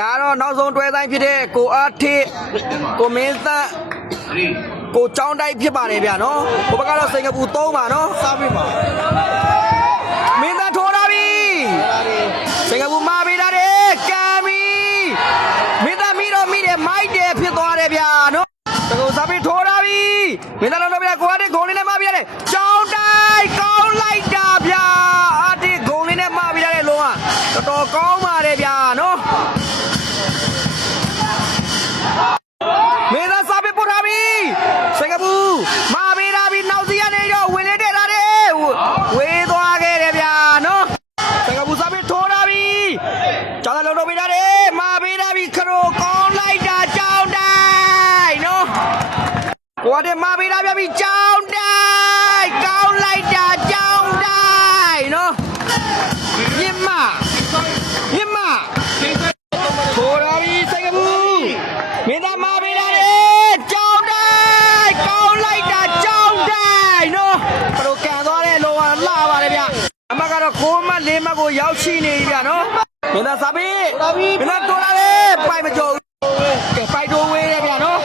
ဒါတော့နောက်ဆုံးတွဲတိုင်းဖြစ်တဲ့ကိုအားထေးကိုမင်းသက်ကိုចောင်းတိုက်ဖြစ်ပါတယ်ဗျာနော်ဟိုဘက်ကတော့စင်ကာပူ3ပါနော်စားပြီပါမင်းသက်ထိုးလာပြီစင်ကာပူမှာပေးလာတယ်ကံမီမင်းသက်မိတော့မိတယ်မိုက်တယ်ဖြစ်သွားတယ်ဗျာနော်စင်ကာပူစားပြီးထိုးလာပြီမင်းသက်တော့ဗျာကိုအားထေးဂုံလေးနဲ့မှာပေးရတယ်ចောင်းတိုက်ကောင်းလိုက်တာဗျာအားထေးဂုံလေးနဲ့မှာပေးရတယ်လုံးဝတော်ကောင်းပါတယ်ဗျာနော်မင်းသားစားပေးပို့ထားပြီစင်ကာပူမာပေးထားပြီနောက်စီရနေတော့ဝင်လေးတက်လာတယ်ဝေးသွားခဲ့တယ်ဗျာနော်စင်ကာပူစားပေးထိုးထားပြီကျောင်းသားလုံးတော့ပေးထားတယ်မာပေးထားပြီခရိုကောင်းလိုက်တာကျောင်းတိုင်းနော်ကိုကတည်းမာပေးထားပြီကျောင်းတိုင်းကောင်းလိုက်တာကျောင်းတိုင်းနော်မြင့်မထိုးထားပြီစင်ကာပူမင်းသားမာပေးထားတယ်ကျောင်းတိုင်းကောင်းလိုက်တာကျောင်းတိုင်းနော်ဘယ်လိုကန်သွားတဲ့လောကလှပါတယ်ဗျအမကတော့9မှတ်4မှတ်ကိုရောက်ရှိနေပြီဗျနော်မင်းသားစားပေးမင်းသားတိုးလာတယ်ပိုက်မကျော်ကဲပိုက်တိုးဝေးတယ်ဗျနော်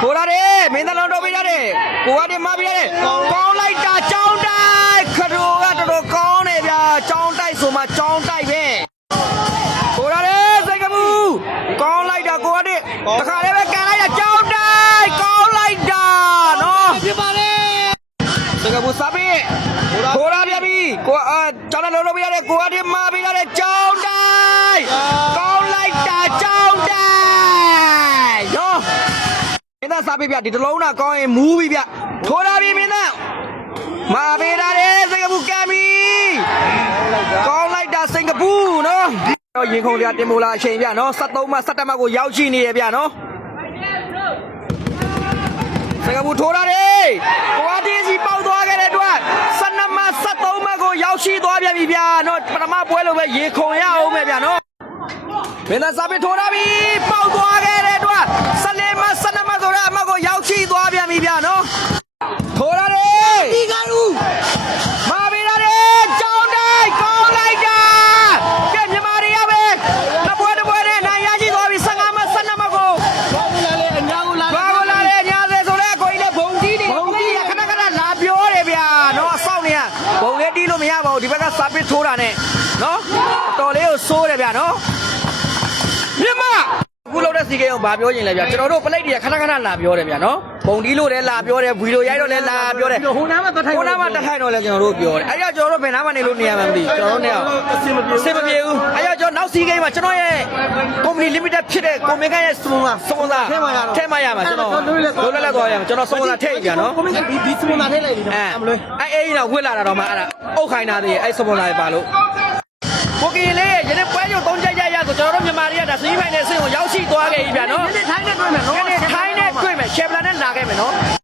ထိုးလာတယ်မင်းသားလုံးတော့ပေးထားတယ်ကိုကတည်းမာပေးထားတယ်ကောင်းလိုက်တာကျောင်းတိုင်းခရိုကတော်တော်ကောင်းတယ်ဗျကျောင်းတိုက်ဆိုမှကျောင်းတိုက်ပဲထိုးလာတယ်စင်ကာပူကောင်းလိုက်တာကိုကတည်းတခါလေးပဲကန်လိုက်တာကျောင်းတိုင်းကောင်းလိုက်တာနော်ဖြစ်ပါလေစင်ကာပူစားပေးထိုးလာပြပြီကိုကျောင်းလုံးလုံးပေးရတယ်ကိုကတည်းမာပေးရတယ်ကျောင်းတိုင်းကောင်းလိုက်တာကျောင်းတိုင်းနော်မင်းသားစားပေးပြဒီတလုံးတော့ကောင်းရင်မူးပြီဗျထိုးလာပြီမင်းသားမာပေးရတယ်စင်ကာပူကမ်းပြီကောင်းလိုက်တာစင်ကာပူနော်တော့ရင်ခုန်တရားတင်မိုးလာအချိန်ဗျနော်73မှ17မှကိုရောက်ရှိနေရဗျနော်စင်ကာပူထိုးလာတယ်ကိုအားတင်းစီပေါက်သွားခဲ့တဲ့အတွက်12မှ73မှကိုရောက်ရှိသွားပြန်ပြီဗျနော်ပထမပွဲလိုပဲရေခုန်ရအောင်ပဲဗျနော်မင်းသားစားပြီးထိုးလာပြီပေါက်သွားခဲ့တဲ့အတွက်14မှ12မှဆိုတဲ့အမှကိုရောက်ရှိသွားပြန်ပြီဗျနော်ထိုးလာတယ်ဒီကရူမာပေးလာတယ်ကျောင်းတိုင်းကောင်းလိုက်တာကဲမြန်မာတွေရပဲတစ်ပွဲနဲ့နိုင်ရရှိသွားပြီ15မှ12မှကိုဘာလို့လာလဲအညာကိုလာလဲအညာစေဆိုလဲကိုကြီးလည်းဘုံကြီးတွေခဏလာပြောတယ်ဗျာနော်အဆောင်နေရဘုံလေးတီးလို့မရပါဘူးဒီဘက်ကစာပစ်ထိုးတာနဲ့နော်အတော်လေးကိုစိုးတယ်ဗျာနော်မြန်မာအခုလောက်တဲ့စီကေအောင်ဗာပြောရင်လည်းဗျာကျွန်တော်တို့ပလိတ်တွေကခဏလာပြောတယ်ဗျာနော်ပုံတီးလို့လည်းလာပြောတယ်ဗီဒီယိုရိုက်တော့လည်းလာပြောတယ်ဟိုနားမှာတထိုင်တော့လည်းကျွန်တော်တို့ပြောတယ်အဲ့ကြောင့်ကျွန်တော်တို့ဘယ်နားမှာနေလို့နေရမှမသိကျွန်တော်တို့နေအောင်အဆင်မပြေဘူးအဲ့ကြောင့်ကျွန်တော်နောက်စီကေမှာကျွန်တော်ရဲ့ company limited ဖြစ်တဲ့ကွန်မင်းကရဲ့စပွန်ဆာထဲမှာရမှာကျွန်တော်လွတ်လပ်သွားရမှာကျွန်တော်စပွန်ဆာထည့်ပြန်နော်ဒီစပွန်ဆာထည့်လိုက်လေနော်မလို့အဲ့တော့ဝစ်လာတာတော့မှအဲ့ဒါအုတ်ခိုင်းတာသေးအဲ့စပွန်ဆာတွေပါလို့ကိုကင်လေးရတဲ့ပွဲရုပ်3ကြိုက်ရဆိုကျွန်တော်တို့မြန်မာတွေကဒါစီးဖိုင်နဲ့ဆင်းကိုရောက်ရှိသွားခဲ့ပြီဗျာနော်ဒီနေ့ထိုင်းနဲ့တွေ့မယ်နော်ဒီနေ့ထိုင်းနဲ့တွေ့မယ်ရှယ်ပလန်နဲ့လာခဲ့မယ်နော်